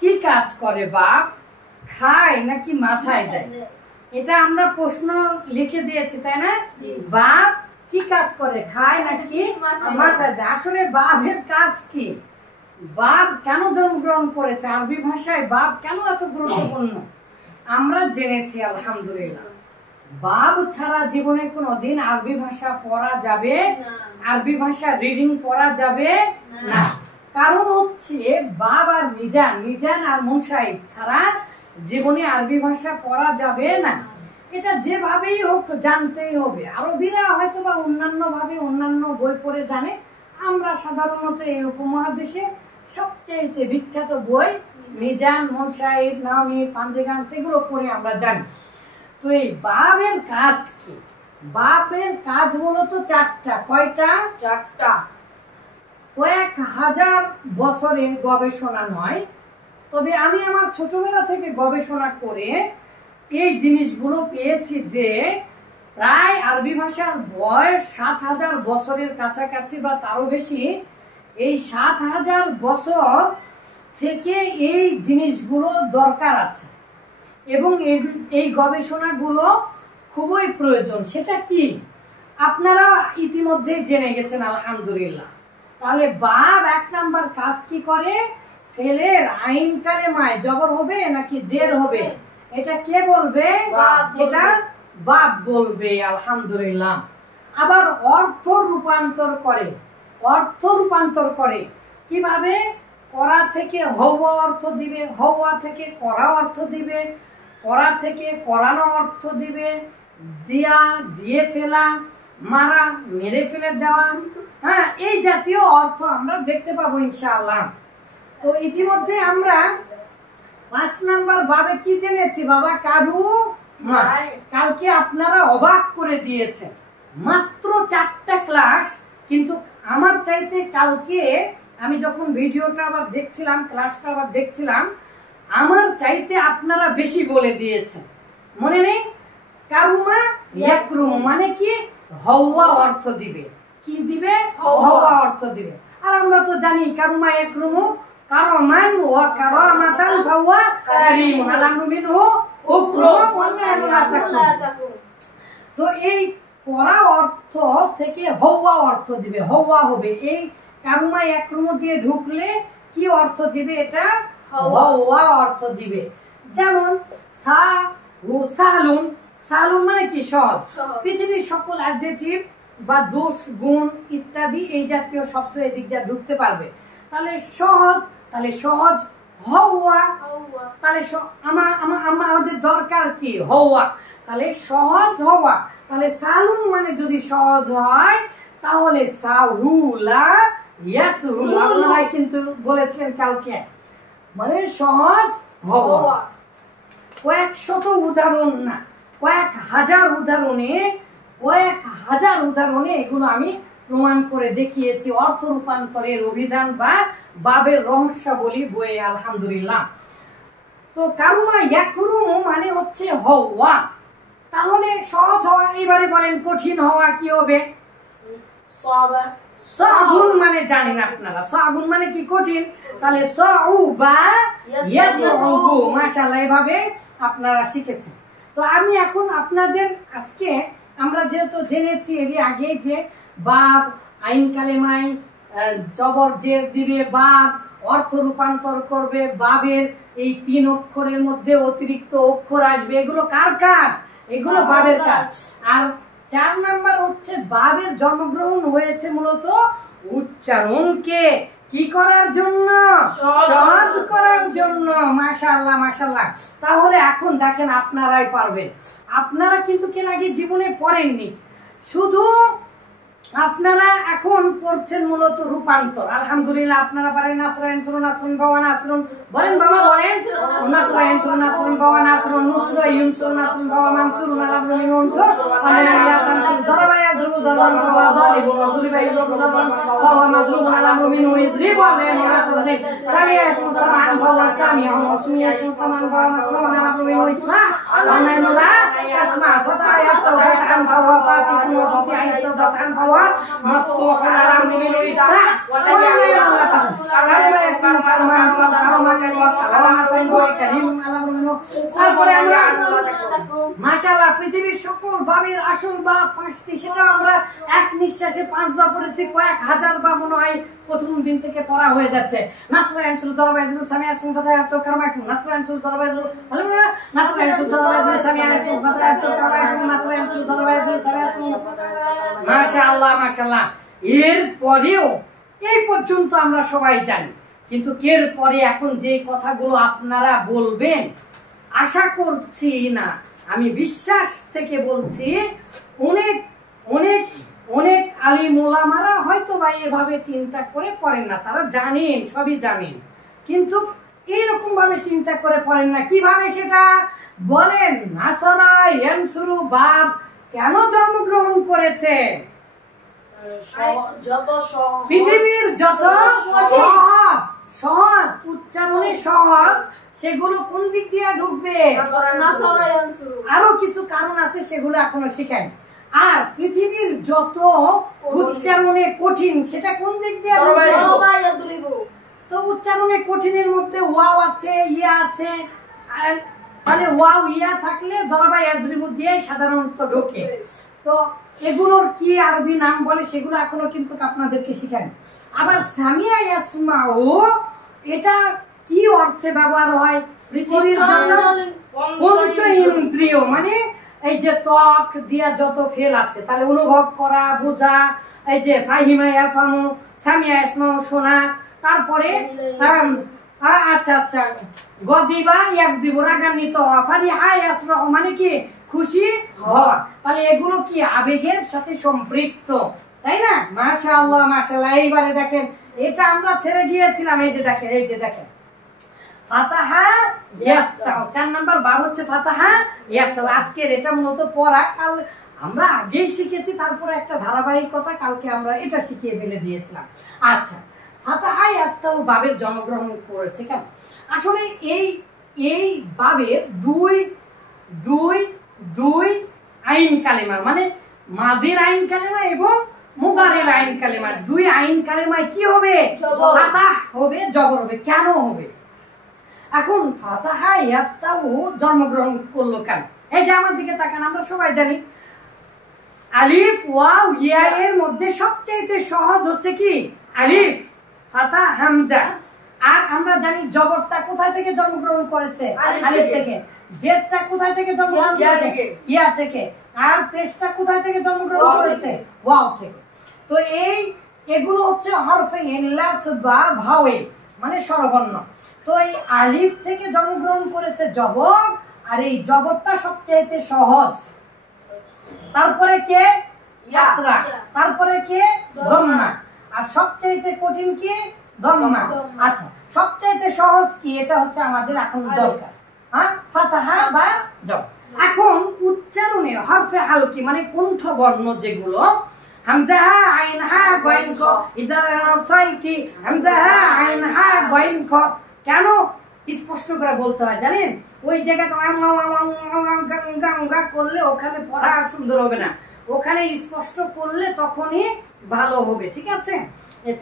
কি কাজ করে বাপ? খায় নাকি মাথায় দেয়? এটা আমরা প্রশ্ন লিখে দিয়েছি, তাই না? বাপ কি কাজ করে, খায় নাকি মাথায় দেয়? আসলে বাপের কাজ কি? বাপ কেন জন্মগ্রহণ করেছে? আরবি ভাষায় বাপ কেন এত গুরুত্বপূর্ণ আমরা জেনেছি আলহামদুলিল্লাহ। বাপ ছাড়া জীবনে কোনোদিন আরবি ভাষা পড়া যাবে, আরবি ভাষা রিডিং পড়া যাবে না। কারণ হচ্ছে বাপ আর মিজান আর মুনসাহিব ছাড়া জীবনে আরবি ভাষা পড়া যাবে না। এটা যেভাবেই হোক জানতেই হবে। আরবিরা হয়তো বা অন্যান্য ভাবে অন্যান্য বই পড়ে জানে। আমরা সাধারণত এই উপমহাদেশে সবচেয়ে বিখ্যাত বই মিজান, মুনসাহিব, নাওমি, পাঞ্জেগান, সেগুলো পড়ে আমরা জানি। তো এই বাপের কাজ কি? বাপের কাজ মূলত চারটা। কয়টা? চারটা। কয়েক হাজার বছরের গবেষণা নয়, তবে আমি আমার ছোটবেলা থেকে গবেষণা করে এই জিনিসগুলো পেয়েছি যে প্রায় আরবি ভাষার বয়স ৭,০০০ বছরের কাছাকাছি বা তারও বেশি। এই ৭,০০০ বছর থেকে এই জিনিসগুলো দরকার আছে এবং এই গবেষণাগুলো খুবই প্রয়োজন। সেটা কি আপনারা ইতিমধ্যে জেনে গেছেন আলহামদুলিল্লাহ। তাহলে বাপ ১ নাম্বার কাজ কি করে? ফেলের আইন কালেমায় জবর হবে নাকি জের হবে? এটা কে বলবে? এটা বাপ বলবে আলহামদুলিল্লাহ। আবার অর্থ রূপান্তর করে। অর্থ রূপান্তর করে কিভাবে? করা থেকে হওয়া অর্থ দিবে, হওয়া থেকে করা অর্থ দিবে, করা থেকে করানো অর্থ দিবে, দিয়া দিয়ে ফেলা, মারা মেরে ফেলে দেওয়া, হ্যাঁ, এই জাতীয় অর্থ আমরা দেখতে পাবো ইনশাআল্লাহ। তো ইতিমধ্যে আমরা ৫ নাম্বার বাবে কি জেনেছি বাবা? কারু। কালকে আপনারা অবাক করে দিয়েছেন, মাত্র ৪টা ক্লাস, কিন্তু আমার চাইতে কালকে আমি যখন ভিডিওটা আবার দেখছিলাম, ক্লাসটা আবার দেখছিলাম, আমার চাইতে আপনারা বেশি বলে দিয়েছেন। মনে নেই? কারুমা ইয়াকরুমু মানে কি? হওয়া অর্থ দিবে। কি দিবে? হওয়া অর্থ দিবে। আর আমরা তো জানি কারুমা ইয়াকরুমু কারামান ওয়া কারামাতান ফাওয়া কারীম আলামরু মিনহু উকরম ওয়া লা তাকুম। তো এই করা অর্থ থেকে হওয়া অর্থ দিবে, হওয়া হবে। এই কারুমা ইয়াকরুমু দিয়ে ঢুকলে কি অর্থ দিবে? এটা হওয়া অর্থ দিবে। যেমন সাহালুন, সাহালুন মানে কি? সহজ। পৃথিবীর সকল অ্যাডজেক্টিভ বা দোষ, গুণ ইত্যাদি এই জাতীয় শব্দ এদিক দিয়ে ঢুকতে পারবে। তাহলে সহজ, তাহলে সহজ হওয়া। তাহলে আমাদের দরকার কি? হওয়া। তাহলে সহজ হওয়া। তাহলে সালুন মানে যদি সহজ হয় তাহলে সাহুলা ইয়াসহুলু, আপনারা কিন্তু বলেছেন কালকে, মানে সহজ হওয়া। কয়েক শত উদাহরণ না, কয়েক হাজার উদাহরণে এগুলো আমি প্রমাণ করে দেখিয়েছি। অর্থ রূপান্তরের অভিধান বা বাবের রহস্যাবলী বইয়ে আলহামদুলিল্লাহ। তো কারুমা ইয়াকরুমু মানে হচ্ছে হওয়া। তাহলে সহজ হওয়া। এবারে বলেন কঠিন হওয়া কি হবে? সাবুন মানে জানেন আপনারা, সাবুন মানে কি? কঠিন। তাহলে সাউবা ইয়াসউবু, মাশাআল্লাহ, এভাবে আপনারা শিখেছেন। তো আমি এখন আপনাদের আজকে আমরা যেহেতু জেনেছি এর আগে যে বাপ আইন কালেমায় জবর জের দিবে, বাপ অর্থ রূপান্তর করবে, বাবের এই ৩ অক্ষরের মধ্যে অতিরিক্ত অক্ষর আসবে, এগুলো কার কাজ? এগুলো বাবের কাজ। আর ৪ নাম্বার হচ্ছে বাবের জন্মগ্রহণ হয়েছে মূলত উচ্চারণকে কি করার জন্য? সহজ করার জন্য। মাশাআল্লাহ, মাশাআল্লাহ। তাহলে এখন দেখেন আপনারাই পারবেন। আপনারা কিন্তু এর আগে জীবনে পড়েননি, শুধু আপনারা এখন পড়ছেন মূলত রূপান্তর। আলহামদুলিল্লাহ আপনারা পারেন। নাসরাইন সুরুন নাসরুন বাওয়া নাসরুন, বলেন বাবা, বলেন। নাসরাইন সুরুন নাসরুন বাওয়া নাসরুন, নুসরা ইউনসুর নাসরুন বাওয়া মানসুরুন আলামরু মিনহুনসুর ওয়ালাইয়া তানসুর জরাবায়া যুরু জরবান বাওয়া যালিবুন যুরিবা ইযরুন বাওয়া মাদরুবুন আলামরু মিনহু ইযরিব ওয়ালাইয়া তাযলিব সারিয়া ইসমু সাবান বাওয়া সামিউন ওয়াসমিয়াতুন সামান ওয়া মাসলুন আলাবুল ইসলাম ওয়া নানুলা তাসমা ফাতা ইয়াফতাহু ফাতহান ফাওয়া ফাতিকুন ওয়া ফাতিহা ইয়াফতাহু ফাতহান ফাওয়া মাফতুহুন আলাবুল ইসলাম ওয়া নানুলা সালামা ইয়াকুন কালমান ওয়া কারামাতান ওয়া কারামাতান ওয়া কারীমুন আলাবুল। তারপরে আমরা মাশাআল্লাহ পৃথিবীর সকল বাবের আসল বা 5টি সেটা আমরা এক নিঃশ্বাসে 5 বার পড়েছি, কয়েক হাজার বা মনে হয় প্রথম দিন থেকে পড়া হয়ে যাচ্ছে। নাসরান সুর দরবাজুল সামিয়াতুন ফাতায়াতু কারমাকুম নাসরান সুর দরবাজুল বলুন নাসরান সুর দরবাজুল সামিয়াতুন ফাতায়াতু কারমাকুম নাসরান সুর দরবাজুল সামিয়াতুন। মাশাআল্লাহ মাশাআল্লাহ। এর পরেও এই পর্যন্ত আমরা সবাই জানি, কিন্তু এর পরে এখন যে কথাগুলো আপনারা বলবেন আশা করছি না, আমি বিশ্বাস থেকে বলছি অনেক অনেক অনেক আলিম ওলামারা হয়তো বা এভাবে চিন্তা করে পড়েন না, তারা জানেন সবই জানেন, কিন্তু এইরকম ভাবে চিন্তা করে পড়েন না। কিভাবে সেটা বলেন? নাসরা ইয়ানসুরু বাব কেন জন্মগ্রহণ করেছে? পৃথিবীর যত সহজ সহজ উচ্চারণে সহজ সেগুলো কোন দিক দিয়ে ঢুকবে? আরো কিছু কারণ আছে সেগুলো এখনো শিখাই। আর পৃথিবীর যত উচ্চারণে কঠিন সেটা কোন দিক দিয়ে ঢুকবে? তো উচ্চারণে কঠিনের মধ্যে ওয়াও আছে, ইয়া আছে, আর মানে ওয়াও ইয়া থাকলে জরবা ইয়াজরিবু দিয়ে সাধারণত ঢোকে। তো এগুলোর কি আরবি নাম বলে সেগুলো এখনো কিন্তু আপনাদেরকে শিখাই। আবার সামিয়া ইয়াসমাউ এটা কি অর্থে ব্যবহার হয়? পৃথিবীর যত পঞ্চ ইন্দ্রিয় মানে এই যে ত্বক দিয়া যত ফেল আছে, তাহলে অনুভব করা, বোঝা, এই যে ফাহিমা ইয়াফামু, সামিয়া ইয়াসমাউ শোনা, তারপরে আচ্ছা আচ্ছা গদিবা ইয়াকদিবু রাগান্বিত হওয়া, ফারিহা ইয়াফরাহু মানে কি খুশি হওয়া, তাহলে এগুলো কি আবেগের সাথে সম্পৃক্ত, তাই না? মাশাআল্লাহ মাশাআল্লাহ। এইবারে দেখেন এটা আমরা ছেড়ে গিয়েছিলাম, এই যে দেখেন এই যে দেখেন ফাতাহা ইয়াফতাহু 4 নাম্বার বার হচ্ছে ফাতাহা ইয়াফতাহু। আজকের এটা মূলত পড়া, কাল আমরা আগেই শিখেছি, তারপরে একটা ধারাবাহিকতা কালকে আমরা এটা শিখিয়ে ফেলে দিয়েছিলাম। আচ্ছা ফাতাহা ইয়াফতাহু বাবের জন্মগ্রহণ করেছে কেন? আসলে এই বাবের দুই আইন কালেমা মানে মাদের আইন কালেমা এবং মুদারের আইন কালেমা, দুই আইন কালেমায় কি হবে? ফাতাহ হবে, জবর হবে। কেন হবে? এখন ফাতাহা ইয়াফতাহু জন্মগ্রহণ করলো কেন? এই যে আমার দিকে তাকান, আমরা সবাই জানি আলিফ ওয়াও ইয়া এর মধ্যে সবচেয়ে সহজ হচ্ছে কি? আলিফ, ফাতা, হামজা। আর আমরা জানি জবরটা কোথায় থেকে জন্মগ্রহণ করেছে? আলিফ থেকে। জেরটা কোথায় থেকে জন্মগ্রহণ করেছে? ইয়া থেকে। আর পেশটা কোথায় থেকে জন্মগ্রহণ করেছে? ওয়াও থেকে। তো এগুলো হচ্ছে হরফে ইল্লাত বা ভাওয়েল মানে স্বরবর্ণ। তো এই আলিফ থেকে জন্মগ্রহণ করেছে জবর, আর এই জবরটা সবচেয়ে সহজ। তারপরে কে? ইয়াসরা। তারপরে কে? দম্মা। আর সবচেয়ে কঠিন কি? দম্মা। আচ্ছা সবচেয়ে সহজ কি? এটা হচ্ছে আমাদের এখন দরকার, হ্যাঁ, ফাতাহা বা জবর। এখন উচ্চারণে হরফে হালকি মানে কণ্ঠ বর্ণ যেগুলো হামজা হা আইন হা গইন খ, ইজারা সাইতি হামজা হা আইন হা গইন খ, কেন স্পষ্ট করে বলতে হয় জানেন? ওই জায়গায় করলে ওখানে পড়া সুন্দর হবে না, ওখানে স্পষ্ট করলে তখনই ভালো হবে, ঠিক আছে?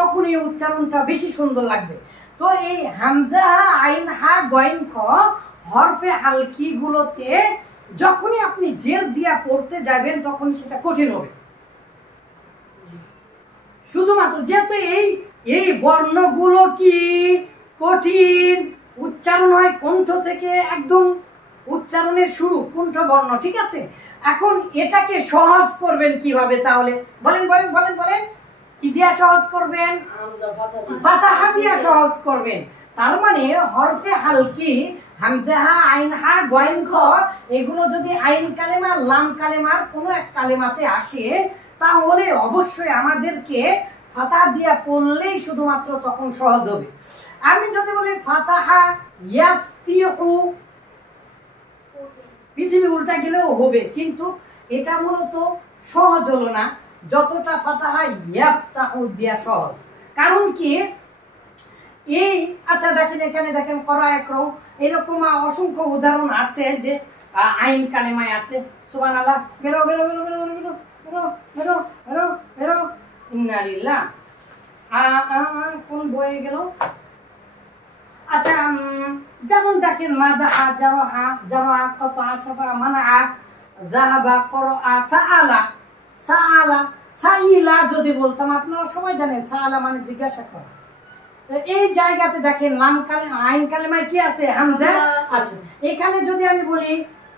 তখনই উচ্চারণটা বেশি সুন্দর লাগবে। তো এই হামজা হা আইন হা গইন খ হরফে হালকি গুলোতে যখনই আপনি জের দিয়া পড়তে যাবেন তখন সেটা কঠিন হবে। শুধুমাত্র যেহেতু এই বর্ণগুলো কি কঠিন, উচ্চারণ হয় কণ্ঠ থেকে, একদম উচ্চারণের শুরু কণ্ঠ বর্ণ, ঠিক আছে? এখন এটাকে সহজ করবেন কিভাবে তাহলে? বলেন বলেন বলেন বলেন, কি দিয়া সহজ করবেন? ফাতাহা দিয়া সহজ করবেন। তার মানে হরফে হালকি হামজা হা আইন হা গইন খ এগুলো যদি আইন কালেমা লাম কালেমার কোনো এক কালেমাতে আসে তাহলে অবশ্যই আমাদেরকে ফাতাহা দিয়া পড়লেই শুধুমাত্র তখন সহজ হবে। আমি যদি বলি ফাতাহা ইয়াফতিহু, পৃথিবী উল্টা গেলেও হবে, কিন্তু এটা মূলত সহজ হলো না যতটা ফাতাহা ইয়াফতাহু দিয়া সহজ। কারণ কি? এই আচ্ছা দেখেন এখানে দেখেন করা একরকম এরকম অসংখ্য উদাহরণ আছে যে আইন কালেমায় আছে। সুবহানাল্লাহ, বেরো বেরো বেরো বেরো বেরো বেরো বেরো বেরো বেরো ইন্না লিল্লাহ। কোন বইয়ে গেল? আচ্ছা যেমন দেখেন মাদা জারহা জারহা কত আসাফা মানা যাহাবা করআ সাআলা সাআলা সাইলা যদি বলতাম আপনারা সবাই জানেন সাআলা মানে জিজ্ঞাসা করা। তো এই জায়গাতে দেখেন লাম কালে আইন কালেমায় কি আছে? হামজা আছে। এখানে যদি আমি বলি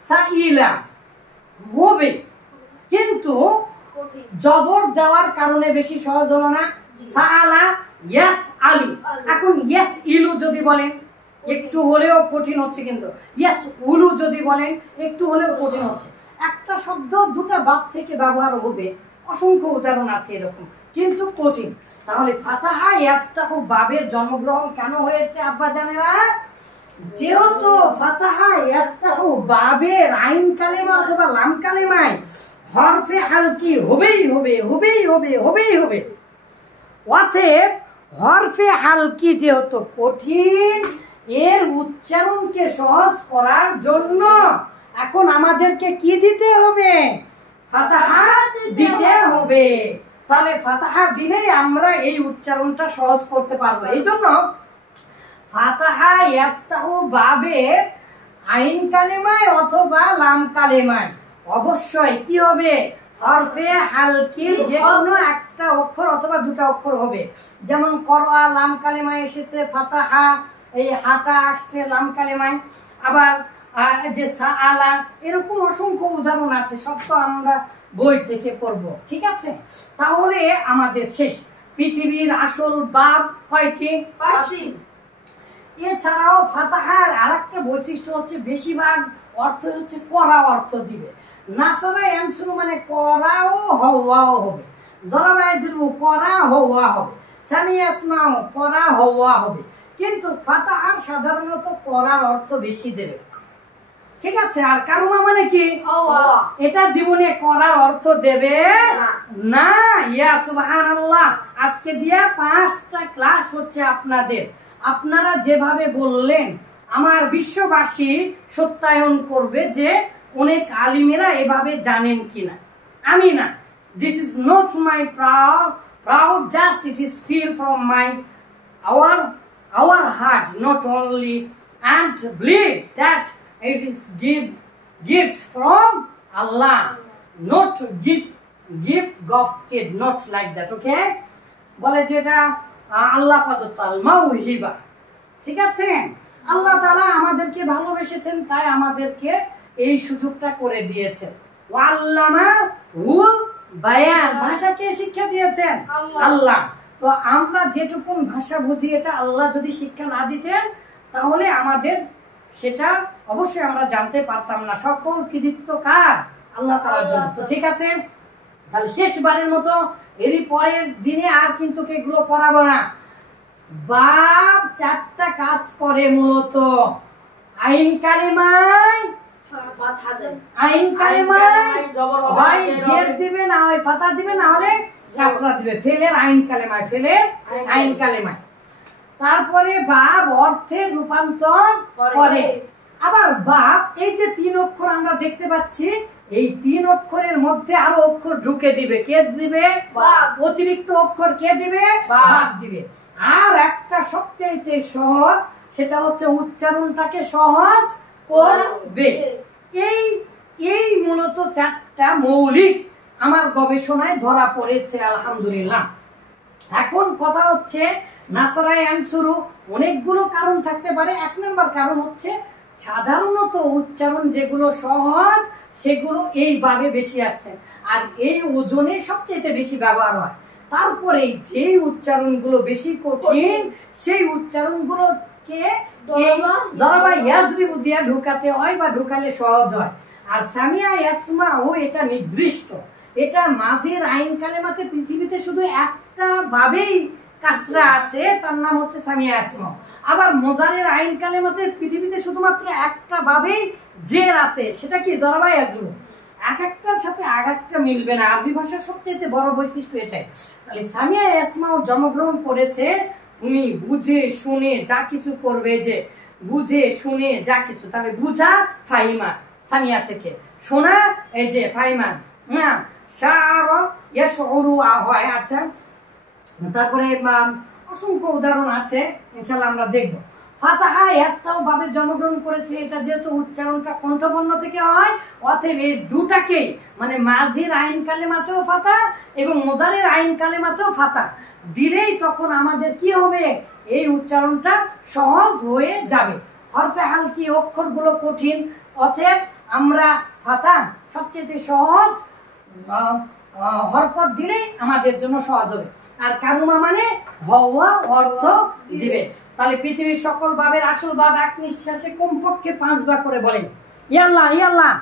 সাইলা হবে, কিন্তু জবর দেওয়ার কারণে বেশি সহজ হলো না? সাআলা ইয়াস আলু। এখন ইয়াস ইলু যদি বলেন একটু হলেও কঠিন হচ্ছে, কিন্তু ইয়াস উলু যদি বলেন একটু হলেও কঠিন হচ্ছে। একটা শব্দ দুটো বাদ থেকে ব্যবহার হবে, অসংখ্য উদাহরণ আছে এরকম, কিন্তু কঠিন। তাহলে ফাতাহা ইয়াফতাহু বাবের জন্মগ্রহণ কেন হয়েছে আব্বা জানেরা? যেহেতু ফাতাহা ইয়াফতাহু বাবের আইন কালেমা অথবা লাম কালেমায় হরফে হালকি হবেই হবে হবেই হবে হবেই হবে। অতএব হরফে হালকি যেহেতু কঠিন, এর উচ্চারণকে সহজ করার জন্য এখন আমাদেরকে কি দিতে হবে? ফাতাহা দিতে হবে। তাহলে ফাতাহা দিলেই আমরা এই উচ্চারণটা সহজ করতে পারবো। এই জন্য ফাতাহা ইয়াফতাহু বাবের আইন কালেমায় অথবা লাম কালেমায় অবশ্যই কি হবে? হরফে হালকির যে কোনো একটা অক্ষর অথবা দুটা অক্ষর হবে। যেমন করআ লাম কালেমায় এসেছে, ফাতাহা এই হাটা আসছে লাম কালেমায়, আবার যে সাআলা, এরকম অসংখ্য উদাহরণ আছে। সব তো আমরা বই থেকে পড়বো, ঠিক আছে? তাহলে আমাদের শেষ। পৃথিবীর আসল বাব কয়টি? 5টি। এছাড়াও ফাতাহার আরেকটা বৈশিষ্ট্য হচ্ছে বেশিরভাগ অর্থ হচ্ছে করা অর্থ দিবে। নাসরা ইয়ানসুরু মানে করা ও হওয়াও হবে, জরাবা ইয়াজরু করা হওয়া হবে, সামিয়া ইয়াসমাউ করা হওয়া হবে। কিন্তু ফাতাহার সাধারণত করার অর্থ বেশি দেবে, ঠিক আছে? আর কারুমা মানে কি? এটা জীবনে করার অর্থ দেবে না। ইয়া সুবহানাল্লাহ, আজকে দিয়া 5টা ক্লাস হচ্ছে আপনাদের। আপনারা যেভাবে বললেন আমার বিশ্ববাসী সত্যায়ন করবে যে অনেক আলিমেরা এভাবে জানেন কিনা। আমি না, this is not my proud, just it is feel from my our heart, not only, and believe that it is gift from Allah, not gift gifted, not like that, okay? বলে যেটা আল্লাহ প্রদত্ত আল মাওহিবা, ঠিক আছে? আল্লাহ তাআলা আমাদেরকে ভালোবেসেছেন, তাই আমাদেরকে এই সুযোগটা করে দিয়েছেন। ওয়াল্লামা হুল বায়ান, ভাষাকে শিক্ষা দিয়েছেন আল্লাহ। তো আমরা যেটুকুন ভাষা বুঝি এটা আল্লাহ যদি শিক্ষা না দিতেন তাহলে আমাদের সেটা অবশ্যই আমরা জানতে পারতাম না। সকল কৃতিত্ব কার? আল্লাহ তাআলার জন্য। তো ঠিক আছে, তাহলে শেষবারের মতো এরই পরের দিনে আর কিন্তু এগুলো পড়াবো না। বাব 4টা কাজ করে মূলত। আইন কালেমায় আইন কালেমায় হয় জের দিবে, না হয় ফাতা দিবে, না হলে কাসরা দিবে। ফেলের আইন কালেমায়, ফেলের আইন কালেমায়। তারপরে বাব অর্থের রূপান্তর করে। আবার বাব এই যে 3 অক্ষর আমরা দেখতে পাচ্ছি, এই 3 অক্ষরের মধ্যে আরো অক্ষর ঢুকে দিবে। কে দিবে? অতিরিক্ত অক্ষর কে দিবে? বাব দিবে। আর একটা সবচেয়ে সহজ, সেটা হচ্ছে উচ্চারণটাকে সহজ করবে। এই মূলত 4টা মৌলিক আমার গবেষণায় ধরা পড়েছে, আলহামদুলিল্লাহ। এখন কথা হচ্ছে নাসরা ইয়ানসুরু অনেকগুলো কারণ থাকতে পারে। 1 নম্বর কারণ হচ্ছে সাধারণত উচ্চারণ যেগুলো সহজ সেগুলো এই ভাবে বেশি আসছে, আর এই ওজনে সবচেয়ে বেশি ব্যবহার হয়। তারপরে যেই উচ্চারণগুলো বেশি কঠিন সেই উচ্চারণগুলোকে জরাবা ইয়াজরিবু দিয়া ঢুকাতে হয় বা ঢুকালে সহজ হয়। আর সামিয়া ইয়াসমাউ এটা নির্দিষ্ট, এটা মাঝের আইন কালেমাতে পৃথিবীতে শুধু একটা ভাবেই কাসরা আছে, তার নাম হচ্ছে সামিয়া ইয়াসমাউ। আবার মোজারের আইন কালেমাতে পৃথিবীতে শুধুমাত্র একটা ভাবেই জের আছে, সেটা কি? জরাবা ইয়াজরু। এক একটার সাথে আর একটা মিলবে না। আরবি ভাষার সবচেয়ে বড় বৈশিষ্ট্য এটাই। তাহলে সামিয়া ইয়াসমাউ জন্মগ্রহণ করেছে তুমি বুঝে শুনে যা কিছু করবে, যে বুঝে শুনে যা কিছু, তাহলে বুঝা ফাহিমা সামিয়া থেকে, শোনা এই যে ফাহিমা না শাআর ইয়াশউরু হয়। আচ্ছা, তারপরে অসংখ্য উদাহরণ আছে, ইনশাআল্লাহ আমরা দেখব। ফাতাহা ইয়াফতাহু ভাবে জন্মগ্রহণ করেছে, এটা যেহেতু উচ্চারণটা কণ্ঠবর্ণ থেকে হয়, অতএব এই দুটাকেই মানে মাঝির আইন কালেমাতেও ফাতা এবং মুদারের আইন কালেমাতেও ফাতা দিলেই তখন আমাদের কি হবে, এই উচ্চারণটা সহজ হয়ে যাবে। হরফে হালকি অক্ষরগুলো কঠিন, অতএব আমরা ফাতা সবচেয়ে সহজ হরকত দিলেই আমাদের জন্য সহজ হবে। আর কারুমা মানে হওয়া অর্থ দিবে। তাহলে পৃথিবীর সকল ভাবের আসল ভাব এক নিঃশ্বাসে কমপক্ষে 5 বার করে বলেন, ইয়া আল্লাহ ইয়া আল্লাহ।